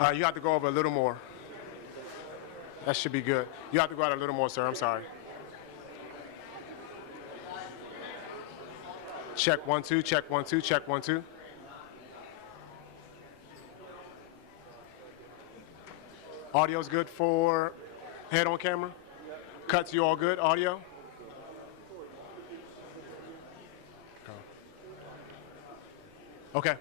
You have to go over a little more. That should be good. You have to go out a little more, sir. I'm sorry. Check 1 2. Check 1 2. Check 1 2. Audio's good for head on camera. Cuts, you all good? Audio? Okay.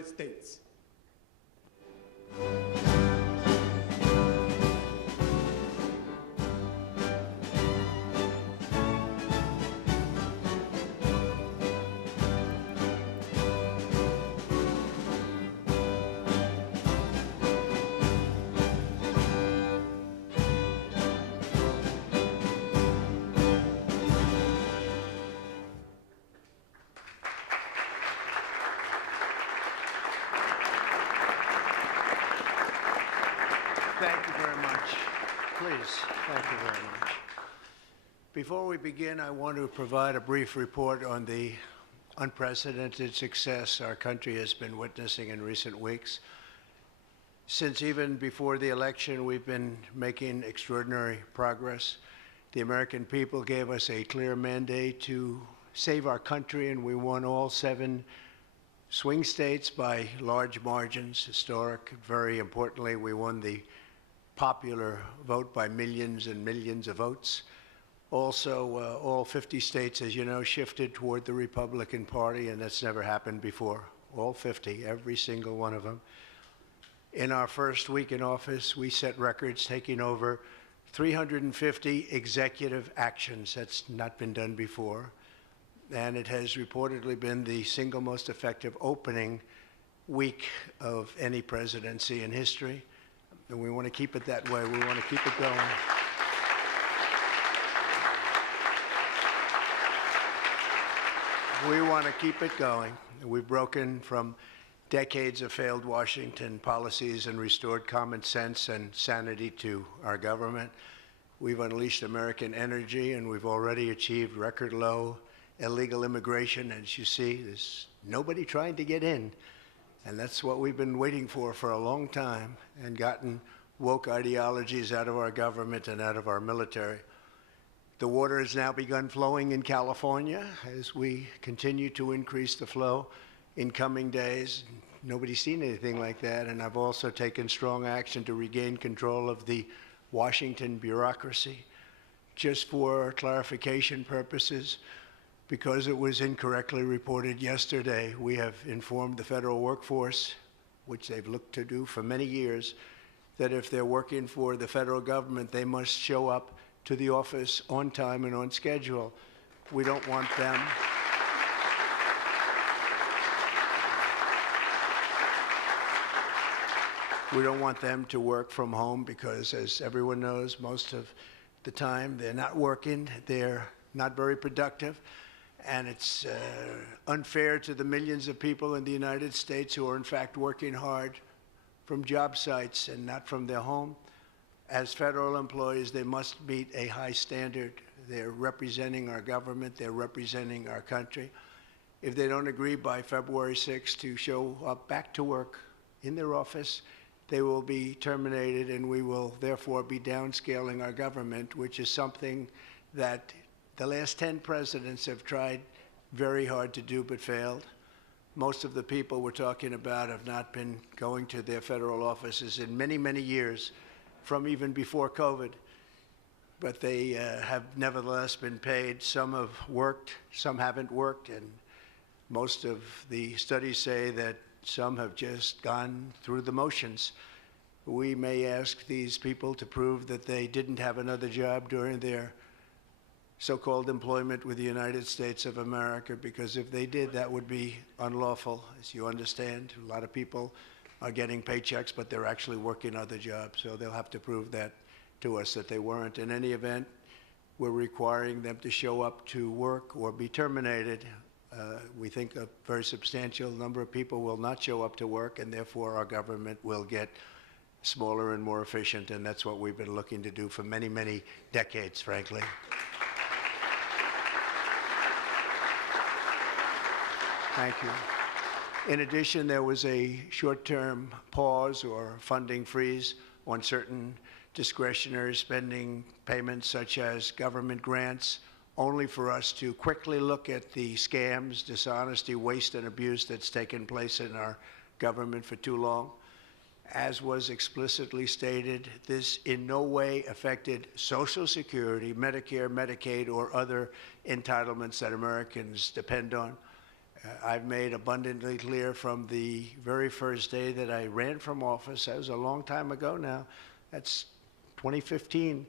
United States. Thank you very much. Please, thank you very much. Before we begin, I want to provide a brief report on the unprecedented success our country has been witnessing in recent weeks. Since even before the election, we've been making extraordinary progress. The American people gave us a clear mandate to save our country, and we won all 7 swing states by large margins, historic. Very importantly, we won the popular vote by millions and millions of votes. Also, all 50 states, as you know, shifted toward the Republican Party, and that's never happened before. All 50, every single one of them. In our first week in office, we set records, taking over 350 executive actions. That's not been done before. And it has reportedly been the single most effective opening week of any presidency in history. And we want to keep it that way. We want to keep it going. We want to keep it going. We've broken from decades of failed Washington policies and restored common sense and sanity to our government. We've unleashed American energy, and we've already achieved record low illegal immigration. As you see, there's nobody trying to get in. And that's what we've been waiting for a long time, and gotten woke ideologies out of our government and out of our military. The water has now begun flowing in California as we continue to increase the flow in coming days. Nobody's seen anything like that, and I've also taken strong action to regain control of the Washington bureaucracy. Just for clarification purposes, because it was incorrectly reported yesterday, we have informed the federal workforce, which they've looked to do for many years, that if they're working for the federal government, they must show up to the office on time and on schedule. We don't want them to work from home because, as everyone knows, most of the time they're not working, they're not very productive. And it's unfair to the millions of people in the United States who are in fact working hard from job sites and not from their home. As federal employees, they must meet a high standard. They're representing our government, they're representing our country. If they don't agree by February 6th to show up back to work in their office, they will be terminated, and we will therefore be downscaling our government, which is something that the last 10 presidents have tried very hard to do but failed. Most of the people we're talking about have not been going to their federal offices in many, many years, from even before COVID. But they have nevertheless been paid. Some have worked, some haven't worked, and most of the studies say that some have just gone through the motions. We may ask these people to prove that they didn't have another job during their so-called employment with the United States of America, because if they did, that would be unlawful. As you understand, a lot of people are getting paychecks, but they're actually working other jobs, so they'll have to prove that to us that they weren't. In any event, we're requiring them to show up to work or be terminated. We think a very substantial number of people will not show up to work, and therefore our government will get smaller and more efficient, and that's what we've been looking to do for many, many decades, frankly. Thank you. In addition, there was a short-term pause or funding freeze on certain discretionary spending payments, such as government grants, only for us to quickly look at the scams, dishonesty, waste, and abuse that's taken place in our government for too long. As was explicitly stated, this in no way affected Social Security, Medicare, Medicaid, or other entitlements that Americans depend on. I've made abundantly clear from the very first day that I ran from office, that was a long time ago now, that's 2015.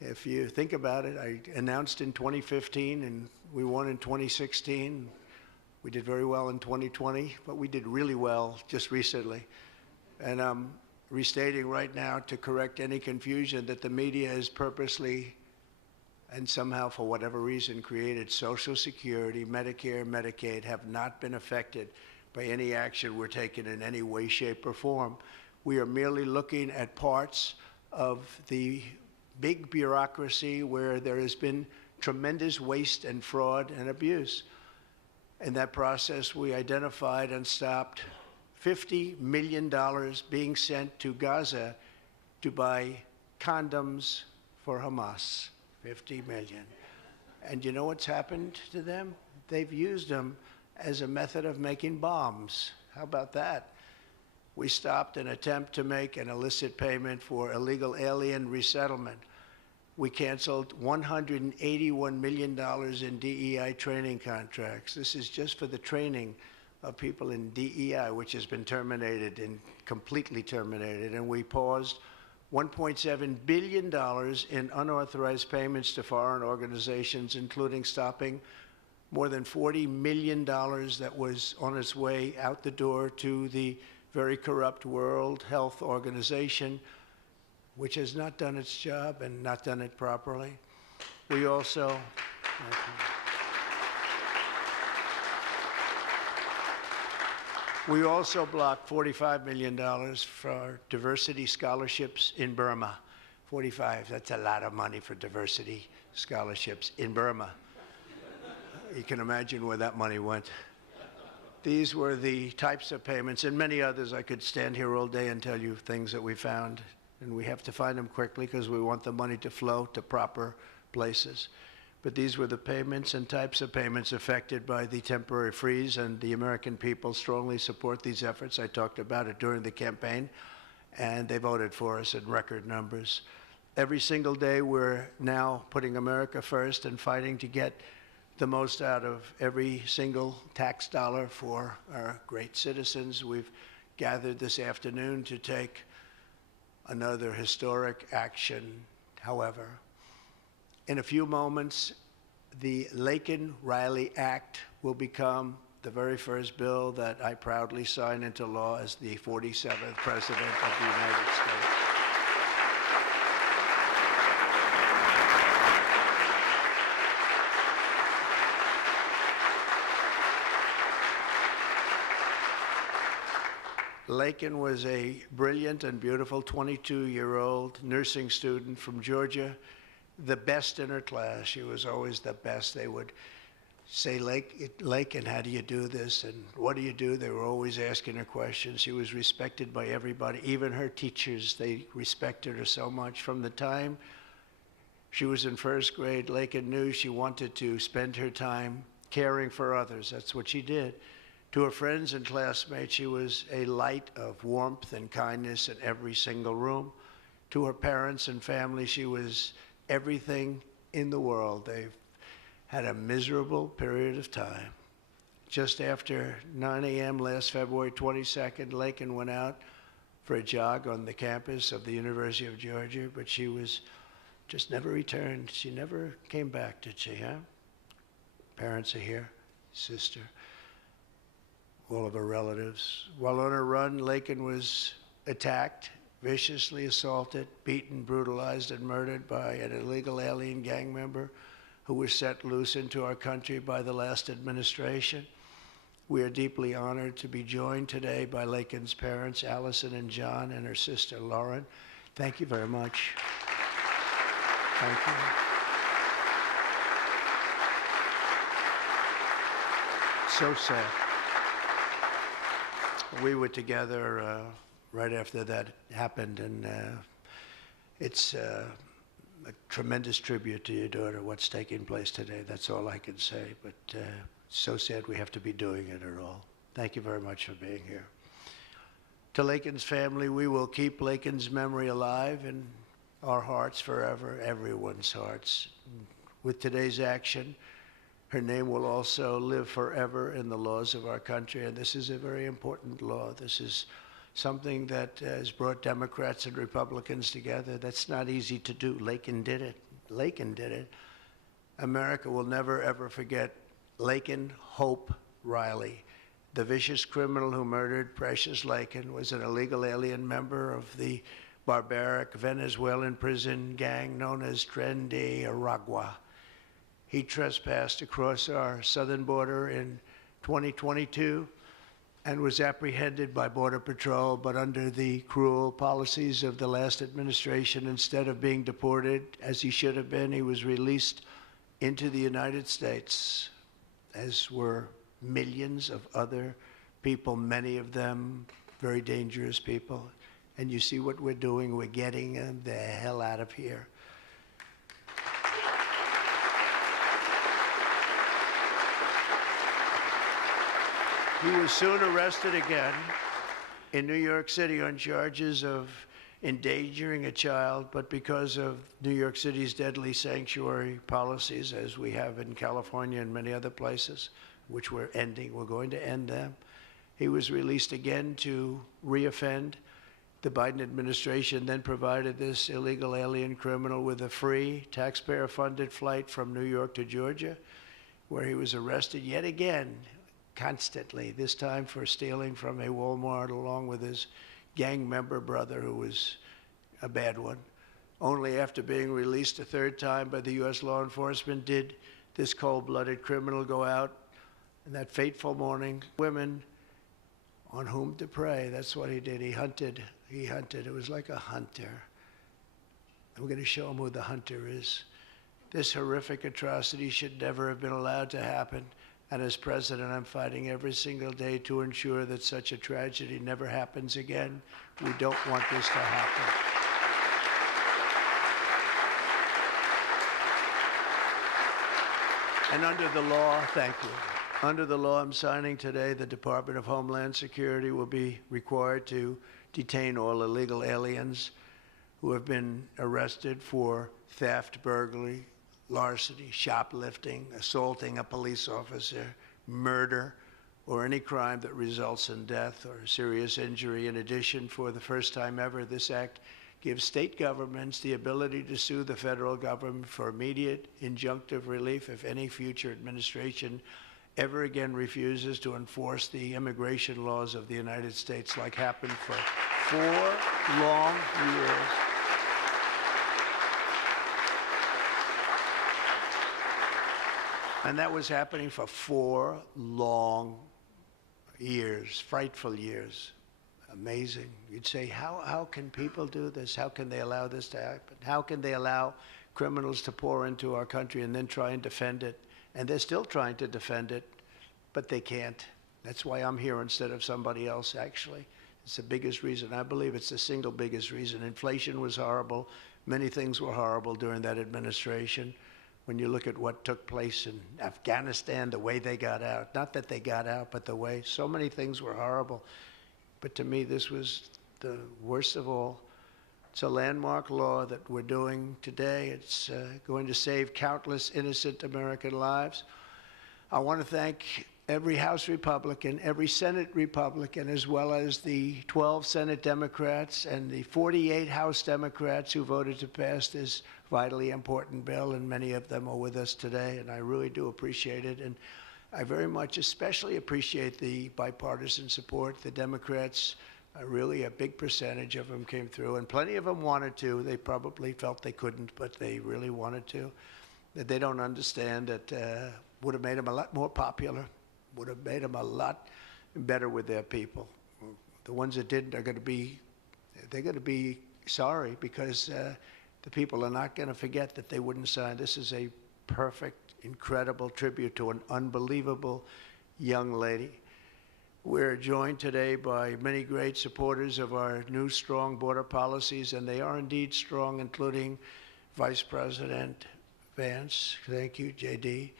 If you think about it, I announced in 2015 and we won in 2016. We did very well in 2020, but we did really well just recently. And I'm restating right now to correct any confusion that the media has purposely and somehow, for whatever reason, created Social Security, Medicare, Medicaid have not been affected by any action we're taking in any way, shape, or form. We are merely looking at parts of the big bureaucracy where there has been tremendous waste and fraud and abuse. In that process, we identified and stopped $50 million being sent to Gaza to buy condoms for Hamas. 50 million. And you know what's happened to them? They've used them as a method of making bombs. How about that? We stopped an attempt to make an illicit payment for illegal alien resettlement. We canceled $181 million in DEI training contracts. This is just for the training of people in DEI, which has been terminated and completely terminated. And we paused $1.7 billion in unauthorized payments to foreign organizations, including stopping more than $40 million that was on its way out the door to the very corrupt World Health Organization, which has not done its job and not done it properly. We also blocked $45 million for diversity scholarships in Burma. 45, that's a lot of money for diversity scholarships in Burma. You can imagine where that money went. These were the types of payments, and many others. I could stand here all day and tell you things that we found, and we have to find them quickly because we want the money to flow to proper places. But these were the payments and types of payments affected by the temporary freeze, and the American people strongly support these efforts. I talked about it during the campaign, and they voted for us in record numbers. Every single day, we're now putting America first and fighting to get the most out of every single tax dollar for our great citizens. We've gathered this afternoon to take another historic action, however. In a few moments, the Laken Riley Act will become the very first bill that I proudly sign into law as the 47th President of the United States. Laken was a brilliant and beautiful 22-year-old nursing student from Georgia, the best in her class. She was always the best. They would say, Laken, how do you do this? And what do you do? They were always asking her questions. She was respected by everybody, even her teachers. They respected her so much. From the time she was in first grade, Laken knew she wanted to spend her time caring for others. That's what she did. To her friends and classmates, she was a light of warmth and kindness in every single room. To her parents and family, she was everything in the world. They've had a miserable period of time. Just after 9 a.m. last February 22nd, Laken went out for a jog on the campus of the University of Georgia, but she was just never returned. She never came back, did she, huh? Parents are here, sister, all of her relatives. While on her run, Laken was attacked, viciously assaulted, beaten, brutalized, and murdered by an illegal alien gang member who was set loose into our country by the last administration. We are deeply honored to be joined today by Laken's parents, Allison and John, and her sister, Lauren. Thank you very much. Thank you. So sad. We were together right after that happened, and it's a tremendous tribute to your daughter, what's taking place today. That's all I can say, but so sad we have to be doing it at all. Thank you very much for being here. To Laken's family, we will keep Laken's memory alive in our hearts forever, everyone's hearts. With today's action, Her name will also live forever in the laws of our country, and this is a very important law. This is something that has brought Democrats and Republicans together. That's not easy to do. Laken did it. Laken did it. America will never, ever forget Laken Hope Riley. The vicious criminal who murdered Precious Laken was an illegal alien member of the barbaric Venezuelan prison gang known as Tren de Aragua. He trespassed across our southern border in 2022 and was apprehended by Border Patrol, but under the cruel policies of the last administration, instead of being deported, as he should have been, he was released into the United States, as were millions of other people, many of them very dangerous people. And you see what we're doing, we're getting them the hell out of here. He was soon arrested again in New York City on charges of endangering a child, but because of New York City's deadly sanctuary policies, as we have in California and many other places, which we're going to end them, he was released again to reoffend. The Biden administration then provided this illegal alien criminal with a free, taxpayer-funded flight from New York to Georgia, where he was arrested yet again, constantly, this time for stealing from a Walmart along with his gang member brother, who was a bad one. Only after being released a third time by the U.S. law enforcement did this cold-blooded criminal go out in that fateful morning, women on whom to prey. That's what he did. He hunted. It was like a hunter. And we're going to show him who the hunter is. This horrific atrocity should never have been allowed to happen. And as president, I'm fighting every single day to ensure that such a tragedy never happens again. We don't want this to happen. And under the law, thank you. Under the law I'm signing today, the Department of Homeland Security will be required to detain all illegal aliens who have been arrested for theft, burglary, larceny, shoplifting, assaulting a police officer, murder, or any crime that results in death or serious injury. In addition, for the first time ever, this act gives state governments the ability to sue the federal government for immediate injunctive relief if any future administration ever again refuses to enforce the immigration laws of the United States, like happened for 4 long years. And that was happening for 4 long years, frightful years. Amazing. You'd say, how can people do this? How can they allow this to happen? How can they allow criminals to pour into our country and then try and defend it? And they're still trying to defend it, but they can't. That's why I'm here instead of somebody else, actually. It's the biggest reason. I believe it's the single biggest reason. Inflation was horrible. Many things were horrible during that administration. When you look at what took place in Afghanistan, the way they got out, not that they got out, but the way, so many things were horrible. But to me, this was the worst of all. It's a landmark law that we're doing today. It's going to save countless innocent American lives. I want to thank every House Republican, every Senate Republican, as well as the 12 Senate Democrats and the 48 House Democrats who voted to pass this vitally important bill, and many of them are with us today, and I really do appreciate it. And I very much especially appreciate the bipartisan support. The Democrats, really a big percentage of them came through, and plenty of them wanted to. They probably felt they couldn't, but they really wanted to. That they don't understand that would have made them a lot more popular, would have made them a lot better with their people. The ones that didn't are going to be sorry, because the people are not going to forget that they wouldn't sign. This is a perfect, incredible tribute to an unbelievable young lady. We're joined today by many great supporters of our new strong border policies, and they are indeed strong, including Vice President Vance, thank you, JD,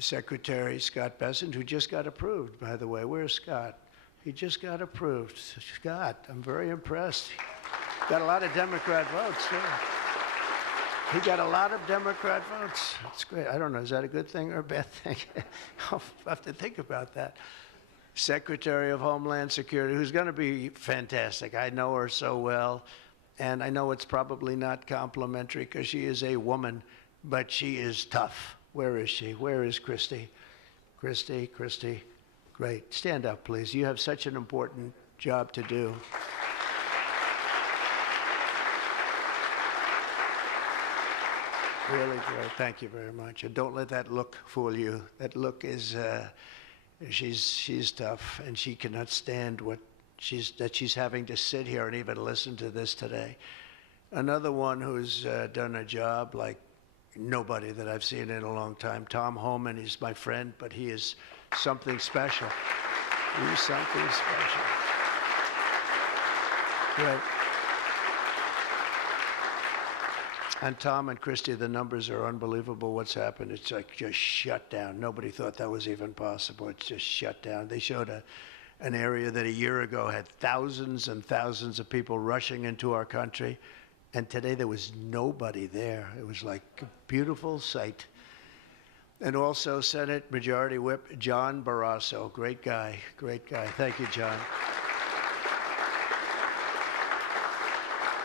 Secretary Scott Bessent, who just got approved, by the way. Where's Scott? He just got approved. Scott, I'm very impressed. Got a lot of Democrat votes, too. He got a lot of Democrat votes. That's great. I don't know, is that a good thing or a bad thing? I'll have to think about that. Secretary of Homeland Security, who's going to be fantastic. I know her so well, and I know it's probably not complimentary because she is a woman, but she is tough. Where is she? Where is Christy? Christy, great. Stand up, please. You have such an important job to do. Really great. Thank you very much. And don't let that look fool you. That look is, she's tough, and she cannot stand what she's having to sit here and even listen to this today. Another one who's done a job like nobody that I've seen in a long time, Tom Homan. He's my friend, but he is something special. He's something special. Great. And Tom and Christy, the numbers are unbelievable. What's happened? It's like just shut down. Nobody thought that was even possible. It's just shut down. They showed an area that a year ago had thousands and thousands of people rushing into our country, and today there was nobody there. It was like a beautiful sight. And also Senate Majority Whip John Barrasso, great guy, great guy. Thank you, John.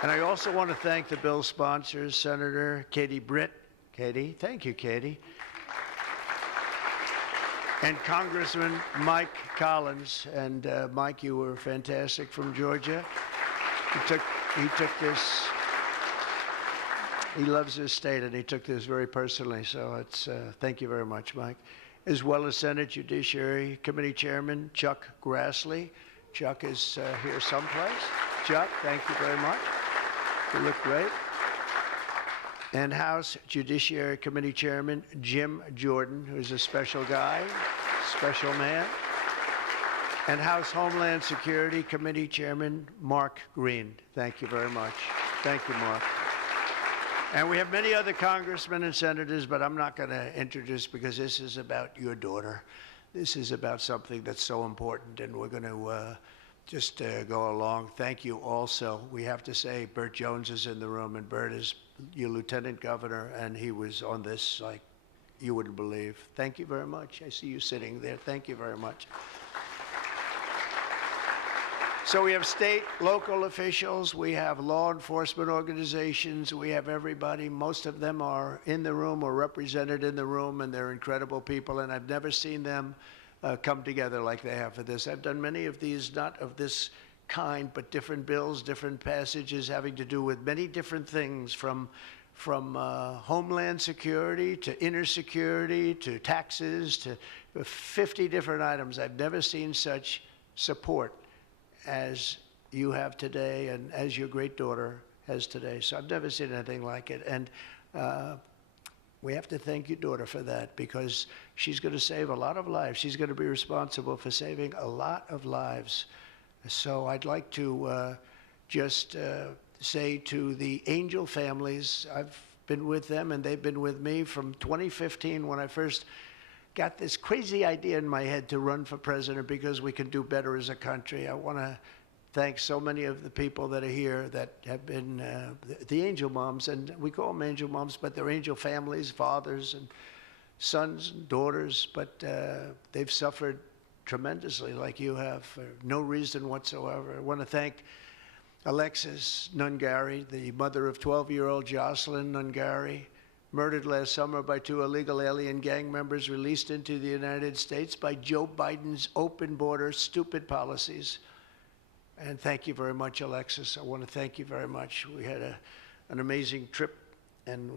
And I also want to thank the bill sponsors, Senator Katie Britt. Katie, thank you, Katie. And Congressman Mike Collins. And Mike, you were fantastic from Georgia. He took this, he loves his state, and he took this very personally. So it's, thank you very much, Mike. As well as Senate Judiciary Committee Chairman Chuck Grassley. Chuck is here someplace. Chuck, thank you very much. You look great. And House Judiciary Committee Chairman Jim Jordan, who's a special guy, special man. And House Homeland Security Committee Chairman Mark Green. Thank you very much. Thank you, Mark. And we have many other congressmen and senators, but I'm not going to introduce because this is about your daughter. This is about something that's so important, and we're going to just go along. Thank you also. We have to say Burt Jones is in the room, and Burt is your lieutenant governor, and he was on this like you wouldn't believe. Thank you very much. I see you sitting there. Thank you very much. So we have state, local officials, we have law enforcement organizations, we have everybody. Most of them are in the room or represented in the room, and they're incredible people, and I've never seen them come together like they have for this. I've done many of these, not of this kind, but different bills, different passages having to do with many different things, from homeland security to inner security to taxes to 50 different items. I've never seen such support as you have today and as your great daughter has today. So I've never seen anything like it. And we have to thank your daughter for that, because she's going to save a lot of lives. She's going to be responsible for saving a lot of lives. So I'd like to just say to the Angel families, I've been with them and they've been with me from 2015 when I first got this crazy idea in my head to run for president because we can do better as a country. I want to thank so many of the people that are here that have been the angel moms, and we call them angel moms, but they're angel families, fathers and sons and daughters, but they've suffered tremendously like you have for no reason whatsoever. I want to thank Alexis Nungari, the mother of 12-year-old Jocelyn Nungari, murdered last summer by 2 illegal alien gang members released into the United States by Joe Biden's open border stupid policies. And thank you very much, Alexis. I want to thank you very much. We had an amazing trip, and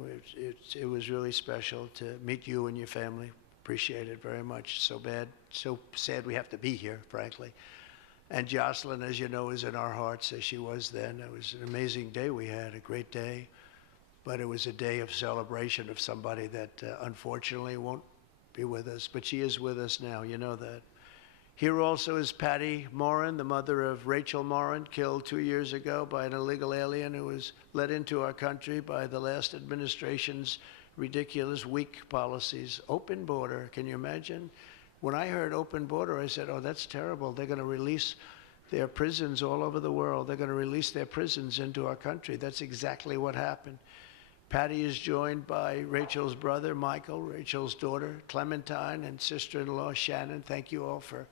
it was really special to meet you and your family. Appreciate it very much. So sad we have to be here, frankly. And Jocelyn, as you know, is in our hearts, as she was then. It was an amazing day we had, a great day. But it was a day of celebration of somebody that unfortunately won't be with us. But she is with us now, you know that. Here also is Patty Morin, the mother of Rachel Morin, killed 2 years ago by an illegal alien who was let into our country by the last administration's ridiculous, weak policies. Open border, can you imagine? When I heard open border, I said, oh, that's terrible. They're going to release their prisons all over the world. They're going to release their prisons into our country. That's exactly what happened. Patty is joined by Rachel's brother, Michael, Rachel's daughter, Clementine, and sister-in-law, Shannon. Thank you all for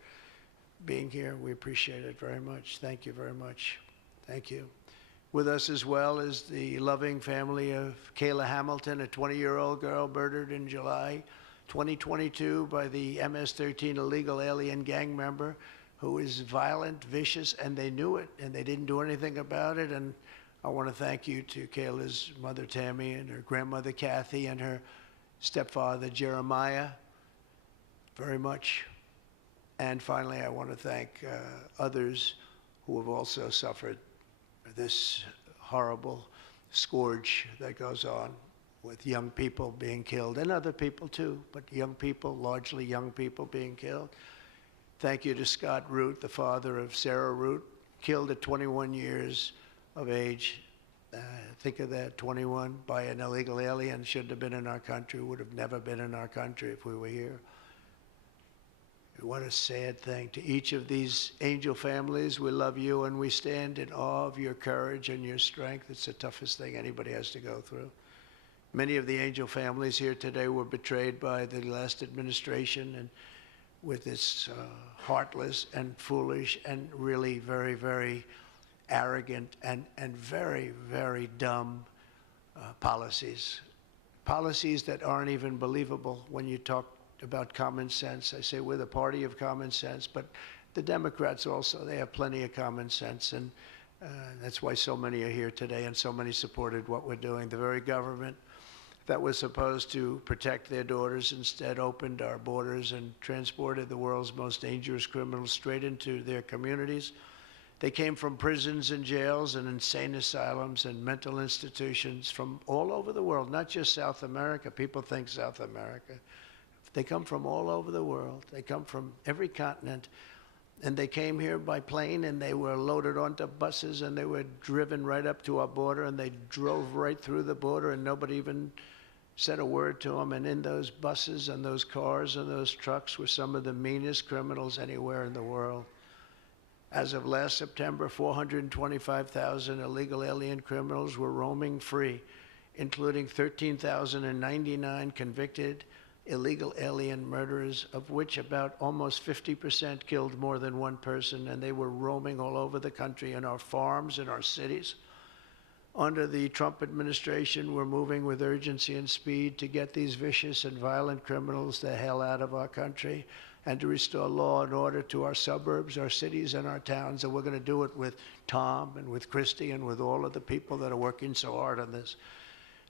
being here. We appreciate it very much. Thank you very much. Thank you. With us as well is the loving family of Kayla Hamilton, a 20-year-old girl murdered in July 2022 by the MS-13 illegal alien gang member who is violent, vicious, and they knew it, and they didn't do anything about it. And I want to thank you to Kayla's mother, Tammy, and her grandmother, Kathy, and her stepfather, Jeremiah, very much. And finally, I want to thank others who have also suffered this horrible scourge that goes on with young people being killed, and other people too, but young people, largely young people being killed. Thank you to Scott Root, the father of Sarah Root, killed at 21 years of age. Think of that, 21, by an illegal alien. Shouldn't have been in our country, would have never been in our country if we were here. What a sad thing. To each of these angel families, we love you and we stand in awe of your courage and your strength. It's the toughest thing anybody has to go through. Many of the angel families here today were betrayed by the last administration and with its heartless and foolish and really very, very arrogant and very, very dumb policies. Policies that aren't even believable when you talk about common sense. I say we're the party of common sense, but the Democrats also, they have plenty of common sense, and that's why so many are here today and so many supported what we're doing. The very government that was supposed to protect their daughters instead opened our borders and transported the world's most dangerous criminals straight into their communities. They came from prisons and jails and insane asylums and mental institutions from all over the world, not just South America. People think South America. They come from all over the world. They come from every continent. And they came here by plane, and they were loaded onto buses, and they were driven right up to our border, and they drove right through the border, and nobody even said a word to them. And in those buses and those cars and those trucks were some of the meanest criminals anywhere in the world. As of last September, 425,000 illegal alien criminals were roaming free, including 13,099 convicted illegal alien murderers, of which about almost 50% killed more than one person, and they were roaming all over the country in our farms, in our cities. Under the Trump administration, we're moving with urgency and speed to get these vicious and violent criminals the hell out of our country and to restore law and order to our suburbs, our cities, and our towns. And we're going to do it with Tom and with Christy and with all of the people that are working so hard on this.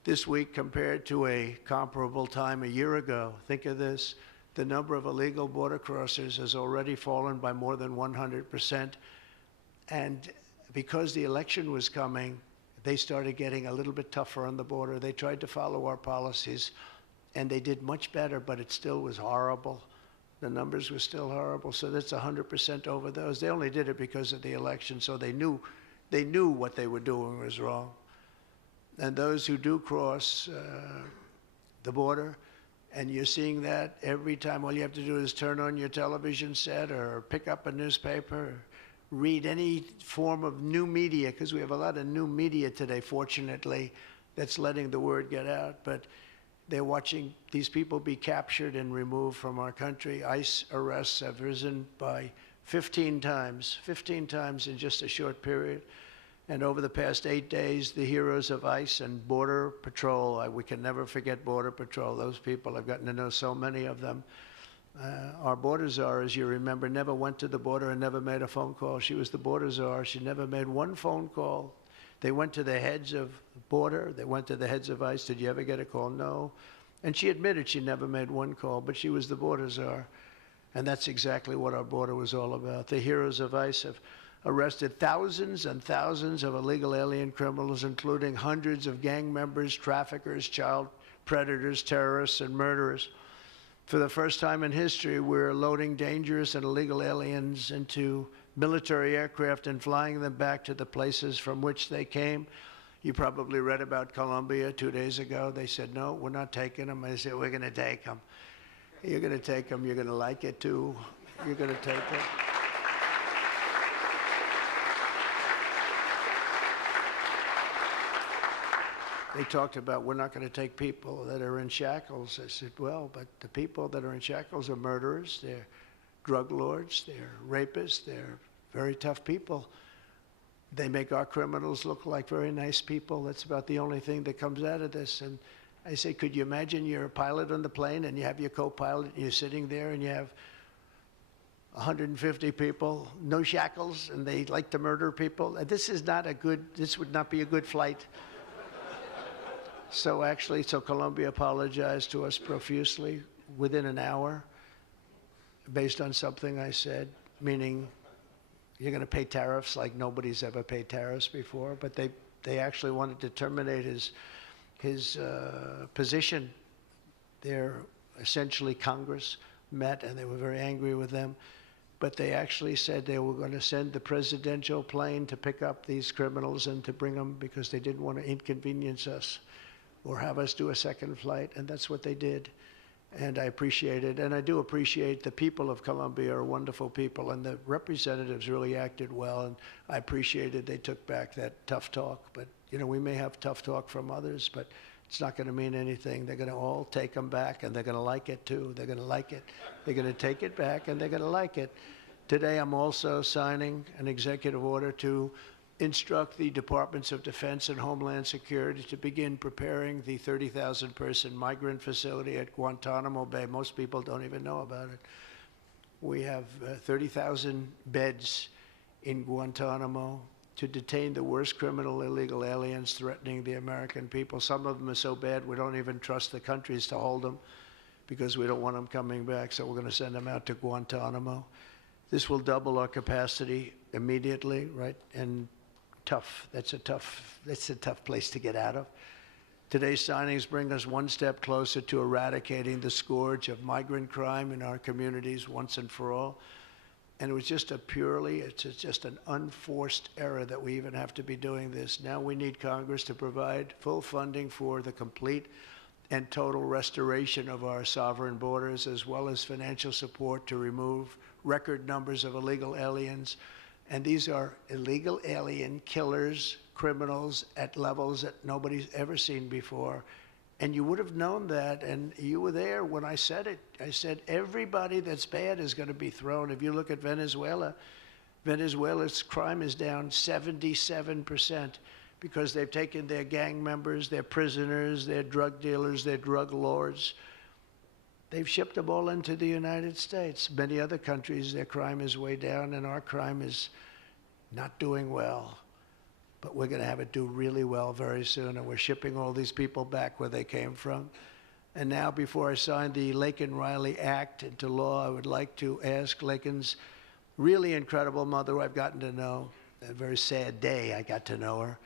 This week, compared to a comparable time a year ago, think of this, the number of illegal border crossers has already fallen by more than 100%. And because the election was coming, they started getting a little bit tougher on the border. They tried to follow our policies, and they did much better, but it still was horrible. The numbers were still horrible, so that's 100% over those. They only did it because of the election, so they knew what they were doing was wrong. And those who do cross the border, and you're seeing that every time, all you have to do is turn on your television set or pick up a newspaper, or read any form of new media, because we have a lot of new media today, fortunately, that's letting the word get out. But they're watching these people be captured and removed from our country. ICE arrests have risen by 15 times in just a short period. And over the past 8 days, the heroes of ICE and Border Patrol, we can never forget Border Patrol. Those people, I've gotten to know so many of them. Our border czar, as you remember, never went to the border and never made a phone call. She was the border czar. She never made one phone call. They went to the heads of border. They went to the heads of ICE. Did you ever get a call? No. And she admitted she never made one call, but she was the border czar. And that's exactly what our border was all about. The heroes of ICE have arrested thousands and thousands of illegal alien criminals, including hundreds of gang members, traffickers, child predators, terrorists, and murderers. For the first time in history, we're loading dangerous and illegal aliens into military aircraft and flying them back to the places from which they came. You probably read about Colombia 2 days ago. They said, no, we're not taking them. I said, we're going to take them. You're going to take them. You're going to like it, too. You're going to take it. they talked about, we're not going to take people that are in shackles. I said, well, but the people that are in shackles are murderers, they're drug lords, they're rapists, they're very tough people. They make our criminals look like very nice people. That's about the only thing that comes out of this. And I say, could you imagine you're a pilot on the plane and you have your co-pilot and you're sitting there and you have 150 people, no shackles, and they like to murder people? This would not be a good flight. So Colombia apologized to us profusely within an hour based on something I said, meaning you're going to pay tariffs like nobody's ever paid tariffs before. But they actually wanted to terminate his position. Essentially Congress met and they were very angry with them. But they actually said they were going to send the presidential plane to pick up these criminals and to bring them because they didn't want to inconvenience us or have us do a second flight, and that's what they did. And I appreciate it, and I do appreciate the people of Colombia are wonderful people, and the representatives really acted well, and I appreciated they took back that tough talk. But, we may have tough talk from others, but it's not going to mean anything. They're going to all take them back, and they're going to like it, too. They're going to like it. They're going to take it back, and they're going to like it. Today, I'm also signing an executive order to instruct the Departments of Defense and Homeland Security to begin preparing the 30,000-person migrant facility at Guantanamo Bay. Most people don't even know about it. We have 30,000 beds in Guantanamo to detain the worst criminal illegal aliens threatening the American people. Some of them are so bad we don't even trust the countries to hold them because we don't want them coming back, so we're going to send them out to Guantanamo. This will double our capacity immediately, right? And that's a tough place to get out of. Today's signings bring us one step closer to eradicating the scourge of migrant crime in our communities once and for all. And it was just it's just an unforced error that we even have to be doing this. Now we need Congress to provide full funding for the complete and total restoration of our sovereign borders, as well as financial support to remove record numbers of illegal aliens. And these are illegal alien killers, criminals at levels that nobody's ever seen before. And you would have known that, and you were there when I said it. I said everybody that's bad is going to be thrown. If you look at Venezuela, Venezuela's crime is down 77% because they've taken their gang members, their prisoners, their drug dealers, their drug lords. They've shipped them all into the United States. Many other countries, their crime is way down, and our crime is not doing well. But we're going to have it do really well very soon, and we're shipping all these people back where they came from. And now, before I sign the Laken Riley Act into law, I would like to ask Laken's really incredible mother, who I've gotten to know. A very sad day I got to know her.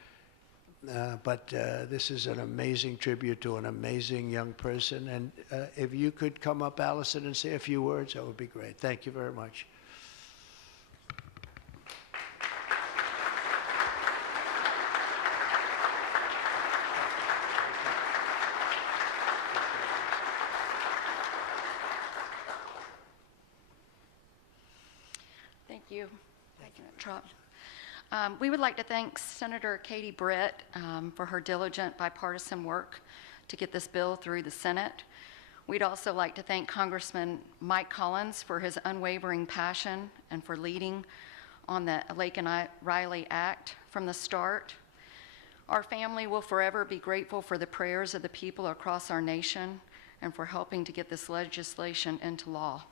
But this is an amazing tribute to an amazing young person. And if you could come up, Allison, and say a few words, that would be great. Thank you very much. Thank you, President Trump. We would like to thank Senator Katie Britt for her diligent bipartisan work to get this bill through the Senate. We'd also like to thank Congressman Mike Collins for his unwavering passion and for leading on the Laken Riley Act from the start. Our family will forever be grateful for the prayers of the people across our nation and for helping to get this legislation into law.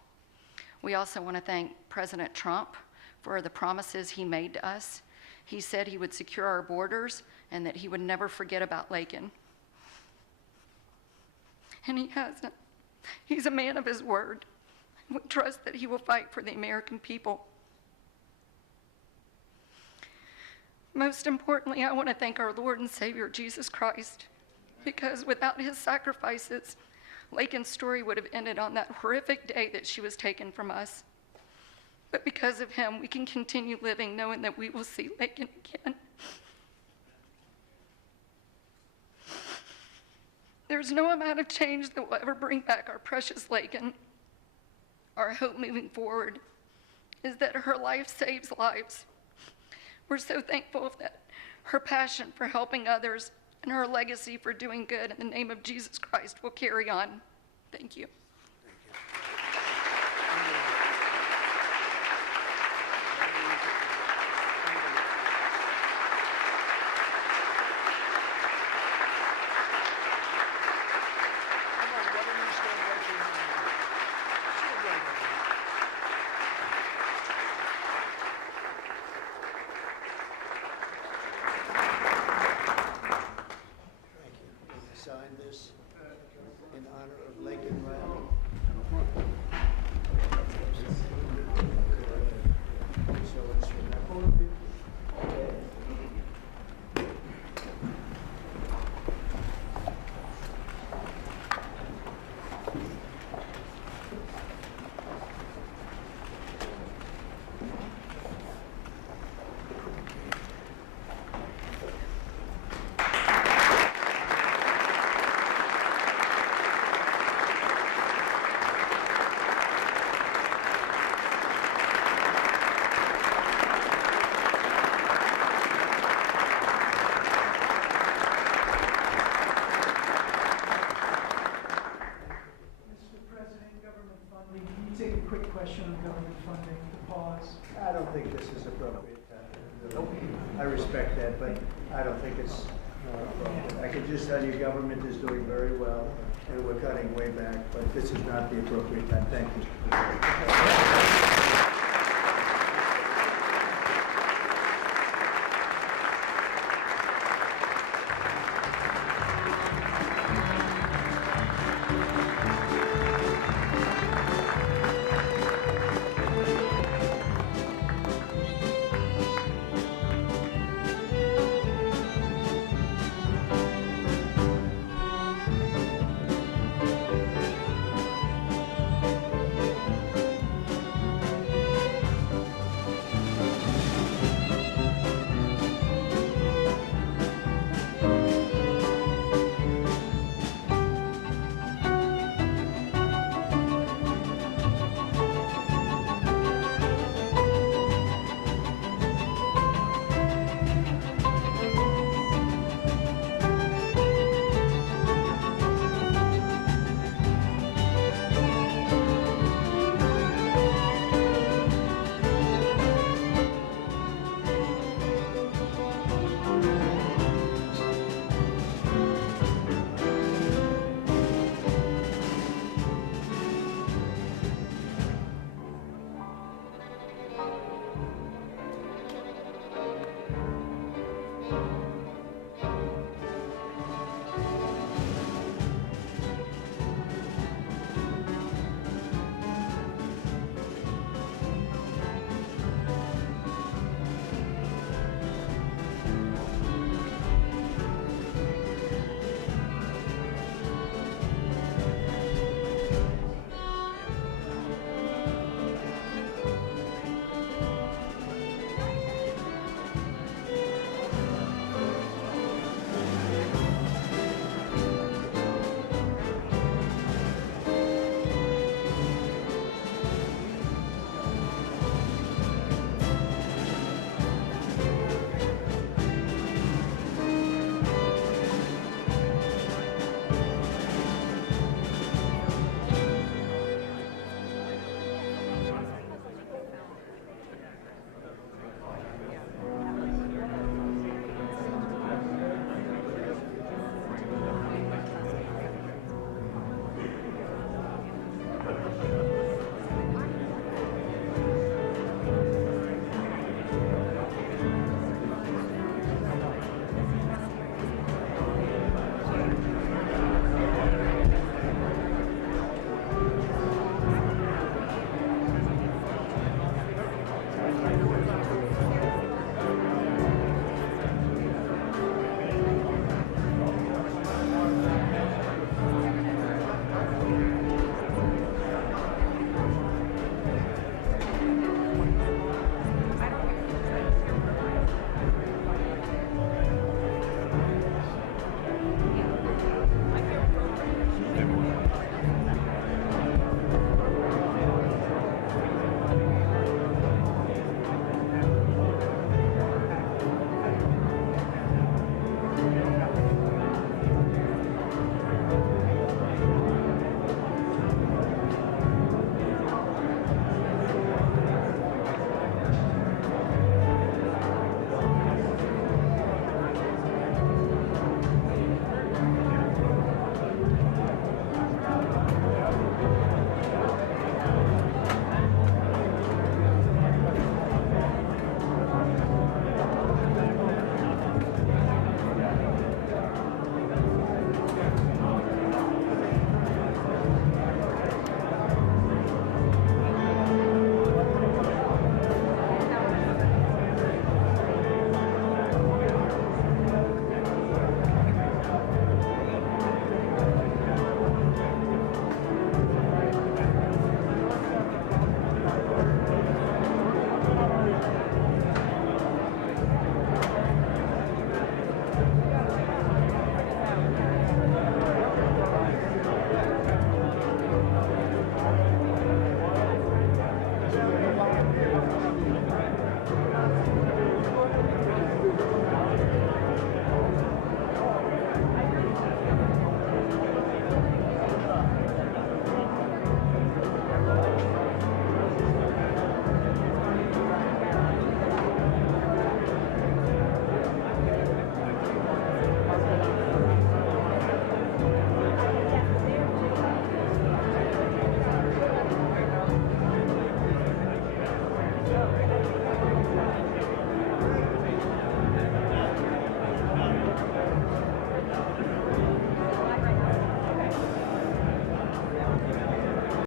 We also want to thank President Trump for the promises he made to us. He said he would secure our borders and that he would never forget about Laken. And he hasn't. He's a man of his word. We trust that he will fight for the American people. Most importantly, I want to thank our Lord and Savior, Jesus Christ, because without his sacrifices, Laken's story would have ended on that horrific day that she was taken from us. But because of him, we can continue living knowing that we will see Laken again. There's no amount of change that will ever bring back our precious Laken. Our hope moving forward is that her life saves lives. We're so thankful that her passion for helping others and her legacy for doing good in the name of Jesus Christ will carry on. Thank you. Sign this in honor of Laken Riley. So it's Can you take a quick question on government funding? Pause. I don't think this is appropriate. I respect that, but I don't think it's appropriate. I can just tell you government is doing very well, and we're cutting way back, but this is not the appropriate time. Thank you.